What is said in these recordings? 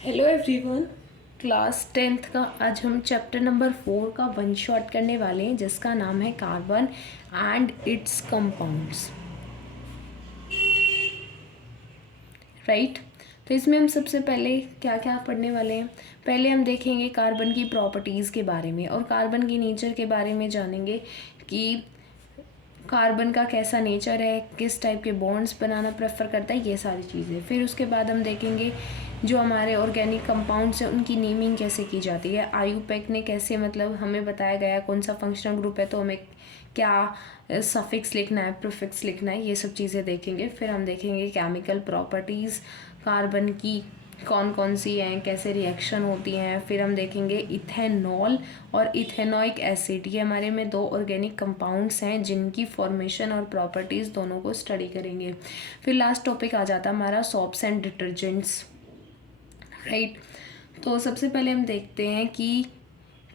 Hello everyone. Class 10th का आज हम चैप्टर नंबर 4 का वन शॉट करने वाले हैं जिसका नाम है carbon and it's compounds. Right. तो इसमें हम सबसे पहले क्या क्या पढ़ने वाले हैं। पहले हम देखेंगे कार्बन की प्रॉपर्टीज़ के बारे में और कार्बन की नेचर के बारे में जानेंगे कि कार्बन का कैसा नेचर है, किस टाइप के बॉन्ड्स बनाना प्रेफर करता है, ये सारी चीज़ें। फिर उसके बाद हम देखेंगे जो हमारे ऑर्गेनिक कंपाउंड्स हैं उनकी नेमिंग कैसे की जाती है। आईयूपैक ने कैसे मतलब हमें बताया गया कौन सा फंक्शनल ग्रुप है तो हमें क्या सफिक्स लिखना है, प्रीफिक्स लिखना है, ये सब चीज़ें देखेंगे। फिर हम देखेंगे केमिकल प्रॉपर्टीज़ कार्बन की कौन कौन सी हैं, कैसे रिएक्शन होती हैं। फिर हम देखेंगे इथेनॉल और इथेनॉइक एसिड, ये हमारे में दो ऑर्गेनिक कंपाउंड्स हैं जिनकी फॉर्मेशन और प्रॉपर्टीज़ दोनों को स्टडी करेंगे। फिर लास्ट टॉपिक आ जाता है हमारा सोप्स एंड डिटर्जेंट्स। राइट। तो सबसे पहले हम देखते हैं कि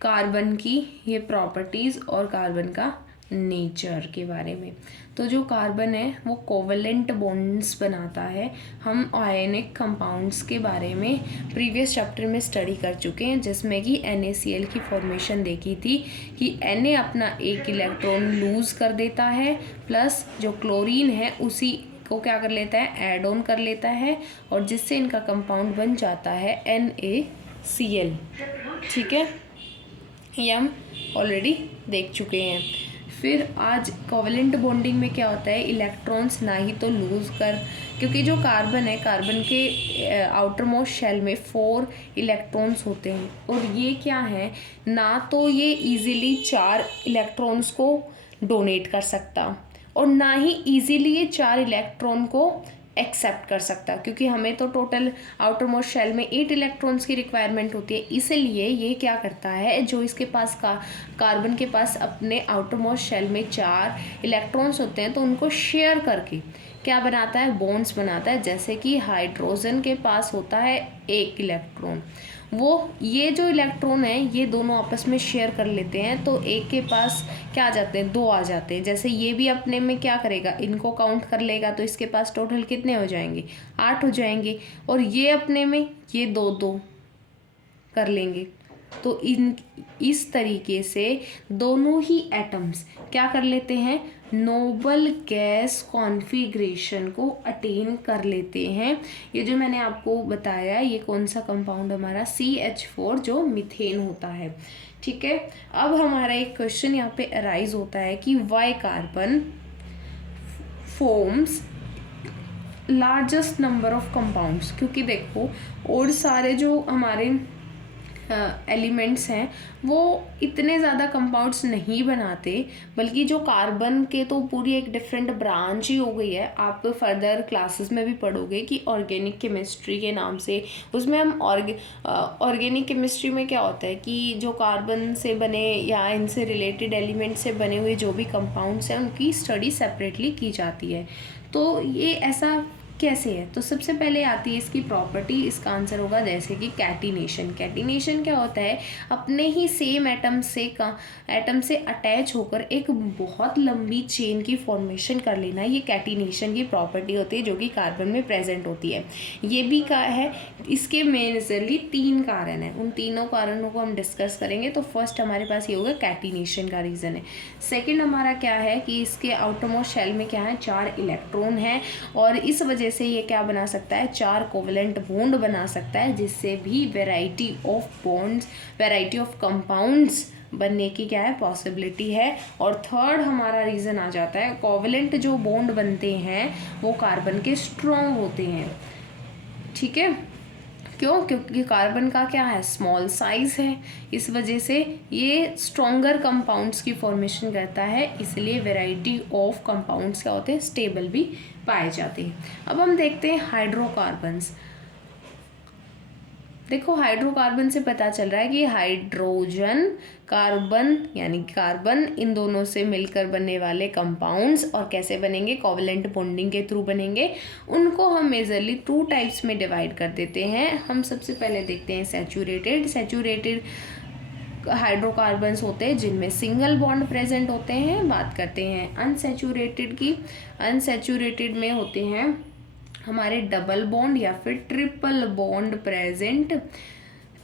कार्बन की ये प्रॉपर्टीज़ और कार्बन का नेचर के बारे में। तो जो कार्बन है वो कोवेलेंट बॉन्ड्स बनाता है। हम आयनिक कंपाउंड्स के बारे में प्रीवियस चैप्टर में स्टडी कर चुके हैं जिसमें कि NaCl की फॉर्मेशन देखी थी कि Na अपना एक इलेक्ट्रॉन लूज़ कर देता है प्लस जो क्लोरीन है उसी को क्या कर लेता है, ऐड ऑन कर लेता है और जिससे इनका कंपाउंड बन जाता है NaCl। ठीक है, ये हम ऑलरेडी देख चुके हैं। फिर आज कोवेलेंट बॉन्डिंग में क्या होता है, इलेक्ट्रॉन्स ना ही तो लूज़ कर, क्योंकि जो कार्बन है कार्बन के आउटर मोस्ट शेल में 4 इलेक्ट्रॉन्स होते हैं और ये क्या है ना तो ये इजीली 4 इलेक्ट्रॉन्स को डोनेट कर सकता और ना ही इजीली ये 4 इलेक्ट्रॉन को एक्सेप्ट कर सकता, क्योंकि हमें तो टोटल आउटर मोस्ट शेल में 8 इलेक्ट्रॉन्स की रिक्वायरमेंट होती है। इसलिए ये क्या करता है, जो इसके पास कार्बन के पास अपने आउटर मोस्ट शेल में 4 इलेक्ट्रॉन्स होते हैं तो उनको शेयर करके क्या बनाता है, बॉन्ड्स बनाता है। जैसे कि हाइड्रोजन के पास होता है 1 इलेक्ट्रॉन, वो ये जो इलेक्ट्रॉन है ये दोनों आपस में शेयर कर लेते हैं तो एक के पास क्या आ जाते हैं, 2 आ जाते हैं। जैसे ये भी अपने में क्या करेगा, इनको काउंट कर लेगा तो इसके पास टोटल कितने हो जाएंगे, 8 हो जाएंगे। और ये अपने में ये 2 कर लेंगे तो इस तरीके से दोनों ही एटम्स क्या कर लेते हैं, नोबल गैस कॉन्फ़िगरेशन को अटेन कर लेते हैं। ये जो मैंने आपको बताया ये कौन सा कंपाउंड हमारा CH4 जो मीथेन होता है। ठीक है, अब हमारा एक क्वेश्चन यहाँ पे अराइज होता है कि why carbon forms largest number of compounds. क्योंकि देखो और सारे जो हमारे एलिमेंट्स हैं वो इतने ज़्यादा कंपाउंड्स नहीं बनाते, बल्कि जो कार्बन के तो पूरी एक डिफरेंट ब्रांच ही हो गई है। आप फर्दर क्लासेस में भी पढ़ोगे कि ऑर्गेनिक केमिस्ट्री के नाम से, उसमें हम ऑर्गेनिक केमिस्ट्री में क्या होता है कि जो कार्बन से बने या इनसे रिलेटेड एलिमेंट से बने हुए जो भी कंपाउंड्स हैं उनकी स्टडी सेपरेटली की जाती है। तो ये ऐसा कैसे है, तो सबसे पहले आती है इसकी प्रॉपर्टी। इसका आंसर होगा जैसे कि कैटिनेशन। कैटिनेशन क्या होता है, अपने ही सेम एटम से अटैच होकर एक बहुत लंबी चेन की फॉर्मेशन कर लेना, ये कैटिनेशन की प्रॉपर्टी होती है जो कि कार्बन में प्रेजेंट होती है। ये भी क्या है, इसके मेजरली 3 कारण हैं, उन तीनों कारणों को हम डिस्कस करेंगे। तो फर्स्ट हमारे पास ये होगा कैटिनेशन का रीज़न है। सेकेंड हमारा क्या है कि इसके आउटरमोस्ट शेल में क्या है, 4 इलेक्ट्रॉन है और इस वजह से ये क्या बना सकता है, 4 कोवेलेंट बॉन्ड बना सकता है, जिससे भी variety of bonds, variety of compounds बनने की क्या है, पॉसिबिलिटी है। और थर्ड हमारा रीज़न आ जाता है, कोवेलेंट जो बॉन्ड बनते हैं वो कार्बन के स्ट्रॉन्ग होते हैं। ठीक है, क्यों, क्योंकि कार्बन का क्या है, स्मॉल साइज है, इस वजह से ये स्ट्रॉन्गर कंपाउंड्स की फॉर्मेशन करता है। इसलिए वैरायटी ऑफ कंपाउंड्स क्या होते हैं, स्टेबल भी पाए जाते हैं। अब हम देखते हैं हाइड्रोकार्बन्स। देखो हाइड्रोकार्बन से पता चल रहा है कि हाइड्रोजन, कार्बन यानी कार्बन, इन दोनों से मिलकर बनने वाले कंपाउंड्स और कैसे बनेंगे, कोवेलेंट बॉन्डिंग के थ्रू बनेंगे। उनको हम मेजरली 2 टाइप्स में डिवाइड कर देते हैं। हम सबसे पहले देखते हैं सैचुरेटेड हाइड्रोकार्बन्स होते हैं जिनमें सिंगल बॉन्ड प्रेजेंट होते हैं। बात करते हैं अनसैचुरेटेड की। अनसैचुरेटेड में होते हैं हमारे डबल बॉन्ड या फिर ट्रिपल बॉन्ड प्रेजेंट,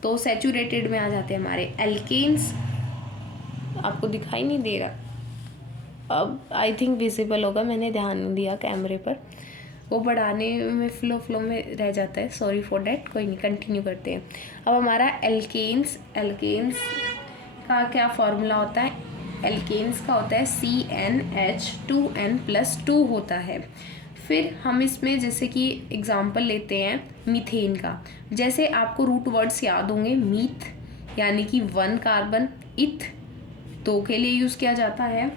तो सैचुरेटेड में आ जाते हैं हमारे एल्केन्स। आपको दिखाई नहीं दे रहा, अब आई थिंक विजिबल होगा, मैंने ध्यान नहीं दिया कैमरे पर, वो बढ़ाने में फ्लो में रह जाता है, सॉरी फॉर डैट। कोई नहीं, कंटिन्यू करते हैं। अब हमारा एल्केन्स का क्या फॉर्मूला होता है? एल्केन्स का होता है CnH2n+2 होता है। फिर हम इसमें जैसे कि एग्जाम्पल लेते हैं मीथेन का। जैसे आपको रूट वर्ड्स याद होंगे, मीथ यानी कि 1 कार्बन, इथ 2 के लिए यूज़ किया जाता है,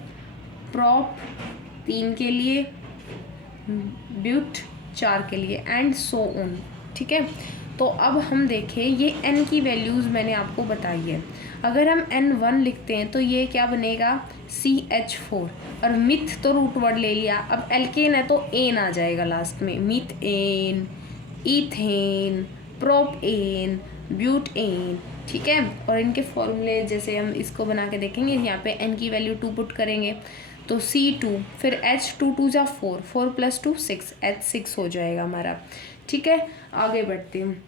प्रॉप 3 के लिए, ब्यूट 4 के लिए, एंड सो ऑन। ठीक है, तो अब हम देखें, ये n की वैल्यूज़ मैंने आपको बताई है। अगर हम N1 लिखते हैं तो ये क्या बनेगा? CH4, और मिथ तो रूट वर्ड ले लिया, अब एल्केन है तो एन आ जाएगा लास्ट में, मीथेन, इथेन, प्रोपेन, ब्यूटेन। ठीक है, और इनके फॉर्मूले जैसे हम इसको बना के देखेंगे, यहाँ पे n की वैल्यू 2 पुट करेंगे तो C2, फिर H2 2 जा 4, 4 + 2 6, H6 हो जाएगा हमारा। ठीक है, आगे बढ़ते हैं।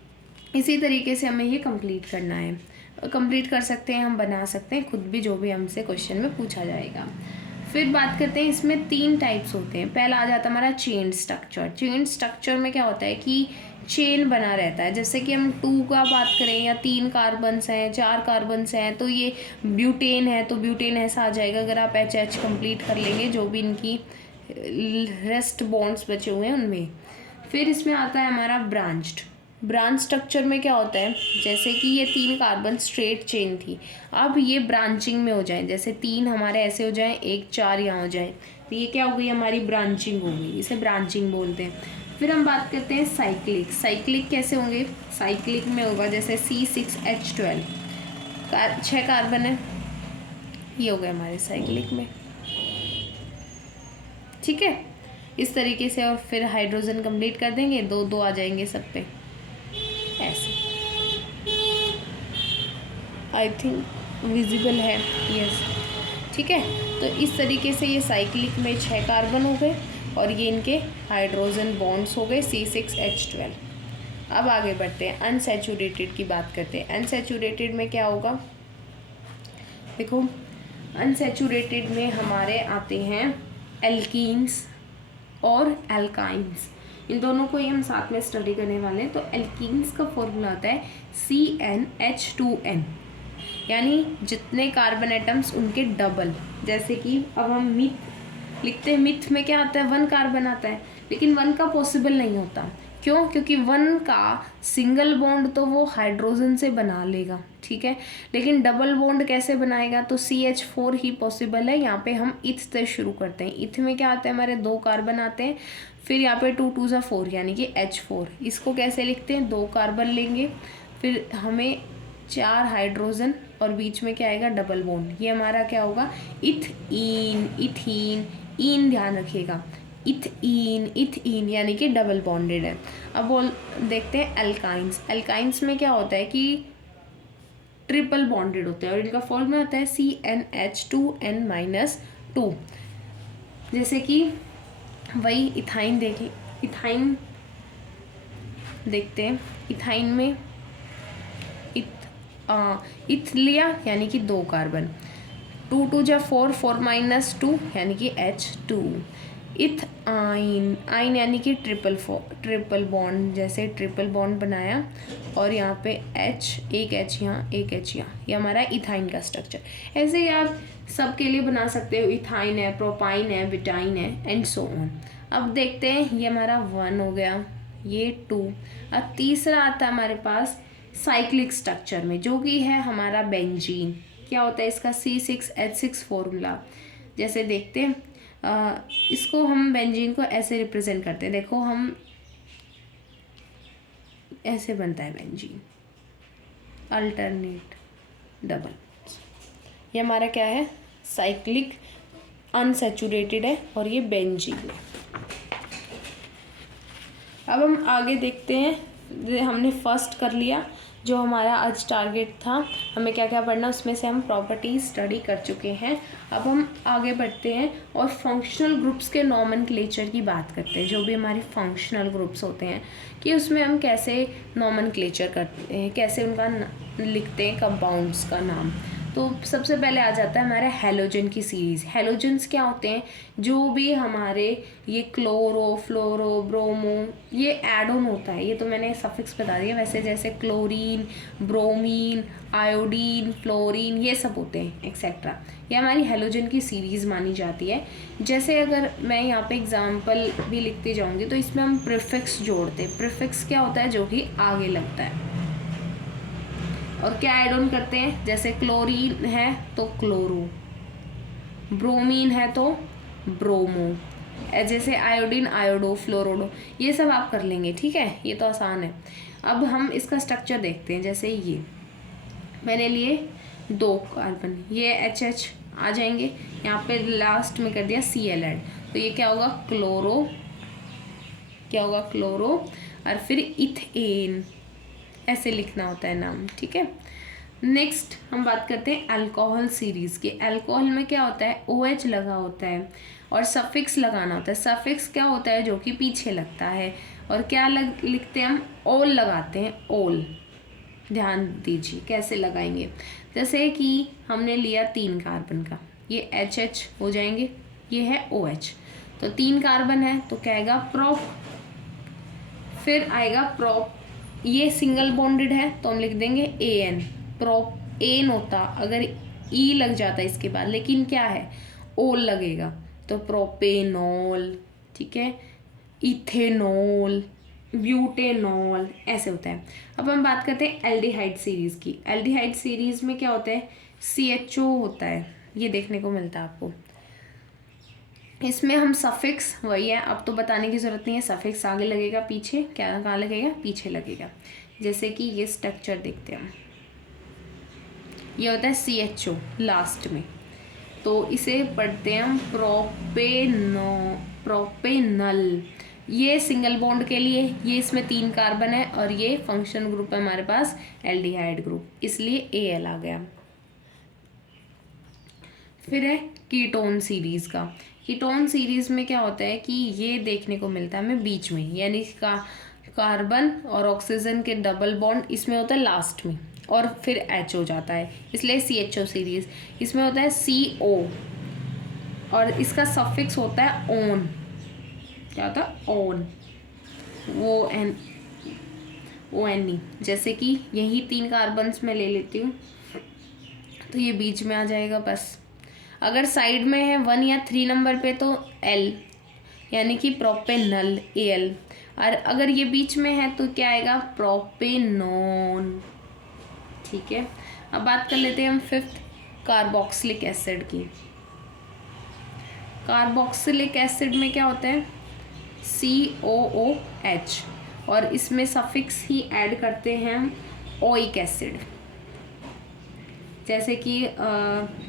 इसी तरीके से हमें ये कंप्लीट करना है, कंप्लीट कर सकते हैं, हम बना सकते हैं खुद भी, जो भी हमसे क्वेश्चन में पूछा जाएगा। फिर बात करते हैं, इसमें 3 टाइप्स होते हैं। पहला आ जाता है हमारा चेन स्ट्रक्चर। चेन स्ट्रक्चर में क्या होता है कि चेन बना रहता है। जैसे कि हम 2 का बात करें, या 3 कार्बन्स हैं, 4 कार्बन्स हैं, तो ये ब्यूटेन है तो ब्यूटेन ऐसा आ जाएगा। अगर आप HH कंप्लीट कर लेंगे, जो भी इनकी रेस्ट बॉन्ड्स बचे हुए हैं उनमें। फिर इसमें आता है हमारा ब्रांच स्ट्रक्चर में क्या होता है, जैसे कि ये 3 कार्बन स्ट्रेट चेन थी, अब ये ब्रांचिंग में हो जाए, जैसे 3 हमारे ऐसे हो जाए, 1 4 यहाँ हो जाए, तो ये क्या हो गई? हमारी ब्रांचिंग हो गई, इसे ब्रांचिंग बोलते हैं। फिर हम बात करते हैं साइक्लिक कैसे होंगे? साइक्लिक में होगा जैसे C6H12, 6 कार्बन है, ये हो गए हमारे साइक्लिक में। ठीक है, इस तरीके से, और फिर हाइड्रोजन कंप्लीट कर देंगे, 2 2 आ जाएंगे सब पे, ऐसे। आई थिंक विजिबल है, यस। ठीक है, तो इस तरीके से ये साइक्लिक में 6 कार्बन हो गए, और ये इनके हाइड्रोजन बॉन्ड्स हो गए C6H12। अब आगे बढ़ते हैं, अनसैचुरेटेड की बात करते हैं। अनसैचुरेटेड में क्या होगा? देखो, अनसैचुरेटेड में हमारे आते हैं एल्कीन्स और एल्काइंस, इन दोनों को ही हम साथ में स्टडी करने वाले हैं। तो एल्कीन्स का फॉर्मूला होता है CnH2n, यानी जितने कार्बन एटम्स उनके डबल। जैसे कि अब हम मिथ लिखते हैं, मिथ में क्या आता है? 1 कार्बन आता है, लेकिन 1 का पॉसिबल नहीं होता। क्यों? क्योंकि 1 का सिंगल बॉन्ड तो वो हाइड्रोजन से बना लेगा, ठीक है, लेकिन डबल बॉन्ड कैसे बनाएगा? तो CH4 ही पॉसिबल है। यहाँ पे हम इथ से शुरू करते हैं। इथ में क्या आता है? हमारे 2 कार्बन आते हैं, फिर यहाँ पे 2 2 जा 4 यानी कि H4। इसको कैसे लिखते हैं? 2 कार्बन लेंगे, फिर हमें 4 हाइड्रोजन, और बीच में क्या आएगा? Double bond. ये हमारा क्या होगा? इथीन, इन ध्यान रखिएगा, इथीन यानी कि डबल बॉन्डेड है। अब देखते हैं एल्काइंस में क्या होता है कि ट्रिपल बॉन्डेड होते हैं, और इनका फॉर्मूला होता है CnH2n-2। जैसे कि वही इथाइन देखते हैं। इथाइन में इथ लिया यानी कि 2 कार्बन, 2 2 जा 4, 4 - 2 यानी कि H2। इथ आइन यानी कि ट्रिपल बॉन्ड, जैसे ट्रिपल बॉन्ड बनाया, और यहाँ पे H, एक H यहाँ, एक H यहाँ, ये हमारा इथाइन का स्ट्रक्चर। ऐसे ही आप सब के लिए बना सकते हो, इथाइन है, प्रोपाइन है, बिटाइन है, एंड सो ऑन। अब देखते हैं, ये हमारा 1 हो गया, ये 2। अब तीसरा आता है हमारे पास साइक्लिक स्ट्रक्चर में, जो कि है हमारा बेंजीन। क्या होता है इसका? C6H6 formula. जैसे देखते हैं, इसको हम बेंजीन को ऐसे रिप्रेजेंट करते हैं। देखो, हम ऐसे बनता है बेंजीन, अल्टरनेट डबल। ये हमारा क्या है? साइक्लिक अनसैचुरेटेड है, और ये बेंजीन है। अब हम आगे देखते हैं हमने फर्स्ट कर लिया, जो हमारा आज टारगेट था, हमें क्या क्या पढ़ना, उसमें से हम प्रॉपर्टीज स्टडी कर चुके हैं। अब हम आगे बढ़ते हैं और फंक्शनल ग्रुप्स के नॉमेनक्लेचर की बात करते हैं। जो भी हमारे फंक्शनल ग्रुप्स होते हैं कि उसमें हम कैसे नॉमेनक्लेचर करते हैं, कैसे उनका लिखते हैं कंपाउंड्स का नाम। तो सबसे पहले आ जाता है हमारा हैलोजन की सीरीज़। हैलोजन्स क्या होते हैं, जो भी हमारे ये क्लोरो, फ्लोरो, ब्रोमो, ये ऐड ऑन होता है। ये तो मैंने सफिक्स बता दिया, वैसे जैसे क्लोरीन, ब्रोमीन, आयोडीन, फ्लोरीन, ये सब होते हैं एक्सेट्रा। ये हमारी हैलोजन की सीरीज़ मानी जाती है। जैसे अगर मैं यहाँ पे एग्जांपल भी लिखती जाऊँगी तो इसमें हम प्रीफिक्स जोड़ते हैं। प्रीफिक्स क्या होता है, जो कि आगे लगता है। और क्या ऐड ऑन करते हैं, जैसे क्लोरीन है तो क्लोरो, ब्रोमीन है तो ब्रोमो, जैसे आयोडीन आयोडो, फ्लोरोडो, ये सब आप कर लेंगे। ठीक है, ये तो आसान है। अब हम इसका स्ट्रक्चर देखते हैं। जैसे ये मैंने लिए 2 कार्बन, ये HH आ जाएंगे, यहाँ पे लास्ट में कर दिया Cl ऐड, तो ये क्या होगा, क्लोरो, क्या होगा, क्लोरो, और फिर इथेन, ऐसे लिखना होता है नाम। ठीक है, नेक्स्ट हम बात करते हैं अल्कोहल सीरीज़ की। अल्कोहल में क्या होता है, OH लगा होता है और सफिक्स लगाना होता है। सफिक्स क्या होता है, जो कि पीछे लगता है। और क्या लिखते हैं हम, ओल लगाते हैं, ओल। ध्यान दीजिए कैसे लगाएंगे। जैसे कि हमने लिया 3 कार्बन का, ये HH हो जाएंगे, ये है OH, तो 3 कार्बन है तो क्या आएगा, प्रोप। फिर आएगा प्रोप, ये सिंगल बॉन्डेड है तो हम लिख देंगे AN, प्रोपेन होता अगर ई लग जाता इसके बाद, लेकिन क्या है, ओल लगेगा तो प्रोपेनॉल। ठीक है, इथेनॉल, ब्यूटेनॉल, ऐसे होता है। अब हम बात करते हैं एल्डिहाइड सीरीज़ की। एल्डिहाइड सीरीज़ में क्या होता है, CHO होता है, ये देखने को मिलता है आपको। इसमें हम सफिक्स वही है, अब तो बताने की ज़रूरत नहीं है, सफिक्स आगे लगेगा, पीछे क्या कहाँ लगेगा, पीछे लगेगा। जैसे कि ये स्ट्रक्चर देखते हैं हम, ये होता है CHO लास्ट में, तो इसे पढ़ते हैं हम प्रोपेनल। ये सिंगल बॉन्ड के लिए, ये इसमें 3 कार्बन है और ये फंक्शन ग्रुप है हमारे पास एल्डिहाइड ग्रुप, इसलिए AL आ गया। फिर है कीटोन सीरीज़ का। कीटोन सीरीज़ में क्या होता है कि ये देखने को मिलता है हमें बीच में, यानी कार्बन और ऑक्सीजन के डबल बॉन्ड इसमें होता है लास्ट में, और फिर H हो जाता है, इसलिए CHO सीरीज़। इसमें होता है CO और इसका सफिक्स होता है ओन, क्या होता है, ओन, ONE। जैसे कि यही 3 कार्बन्स मैं ले लेती हूँ तो ये बीच में आ जाएगा बस। अगर साइड में है 1 या 3 नंबर पे तो L, यानी कि प्रोपेनल, AL। और अगर ये बीच में है तो क्या आएगा, प्रोपेनॉन। ठीक है, अब बात कर लेते हैं हम 5th कार्बोक्सिलिक एसिड की। कार्बोक्सिलिक एसिड में क्या होता है, COOH, और इसमें सफिक्स ही ऐड करते हैं हम ओइक एसिड। जैसे कि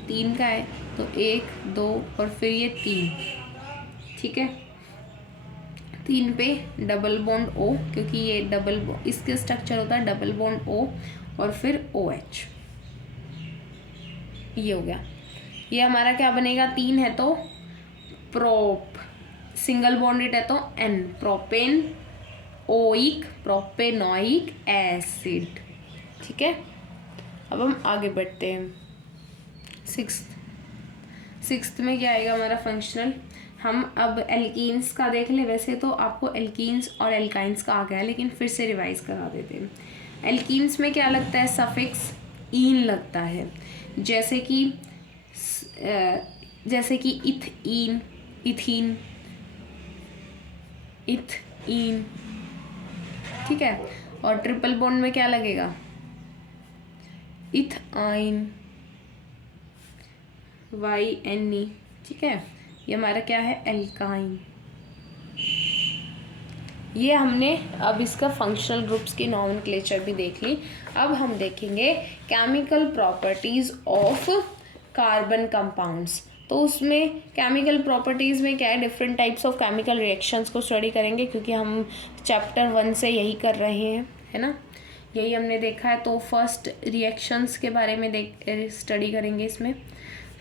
3 का है तो 1, 2 और फिर ये 3। ठीक है, 3 पे डबल बॉन्ड O, क्योंकि ये डबल बॉन्ड, इसके स्ट्रक्चर होता है डबल बॉन्ड O और फिर OH, ये हो गया। ये हमारा क्या बनेगा, 3 है तो प्रोप, सिंगल बॉन्डेड है तो N, propane oic, propanoic acid. ठीक है, अब हम आगे बढ़ते हैं। 6th में क्या आएगा हमारा फंक्शनल। हम अब एल्कीन्स का देख ले, वैसे तो आपको एल्कीन्स और एल्काइंस का आ गया है, लेकिन फिर से रिवाइज करा देते हैं। एल्कीन्स में क्या लगता है, सफिक्स ईन लगता है, जैसे कि इथीन, इथीन। ठीक है, और ट्रिपल बॉन्ड में क्या लगेगा, इथाइन, YNE। ठीक है, ये हमारा क्या है, एल्काइन। ये हमने अब इसका फंक्शनल ग्रुप्स की नॉमेनक्लेचर भी देख ली। अब हम देखेंगे chemical properties of carbon compounds. तो उसमें केमिकल प्रॉपर्टीज़ में क्या है, different types of chemical reactions को स्टडी करेंगे, क्योंकि हम चैप्टर 1 से यही कर रहे हैं, है ना, यही हमने देखा है। तो फर्स्ट रिएक्शंस के बारे में स्टडी करेंगे इसमें।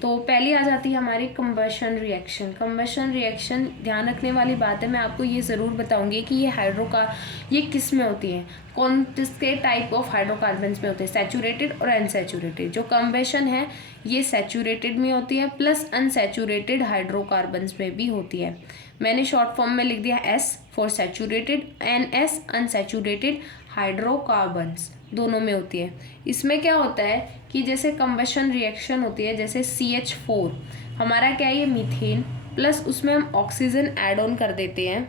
तो पहली आ जाती है हमारी कंबशन रिएक्शन। कंबशन रिएक्शन ध्यान रखने वाली बात है, मैं आपको ये ज़रूर बताऊंगी कि ये किस में होती है, कौन किसके टाइप ऑफ हाइड्रोकार्बन्स में होते हैं, सैचुरेटेड और अनसैचुरेटेड। जो कंबशन है ये सैचुरेटेड में होती है, प्लस अनसैचुरेटेड हाइड्रोकार्बन्स में भी होती है। मैंने शॉर्ट फॉर्म में लिख दिया S for saturated, NS unsaturated hydrocarbons, दोनों में होती है। इसमें क्या होता है कि जैसे कंबशन रिएक्शन होती है, जैसे CH4 हमारा क्या है, ये मीथेन, प्लस उसमें हम ऑक्सीजन ऐड ऑन कर देते हैं,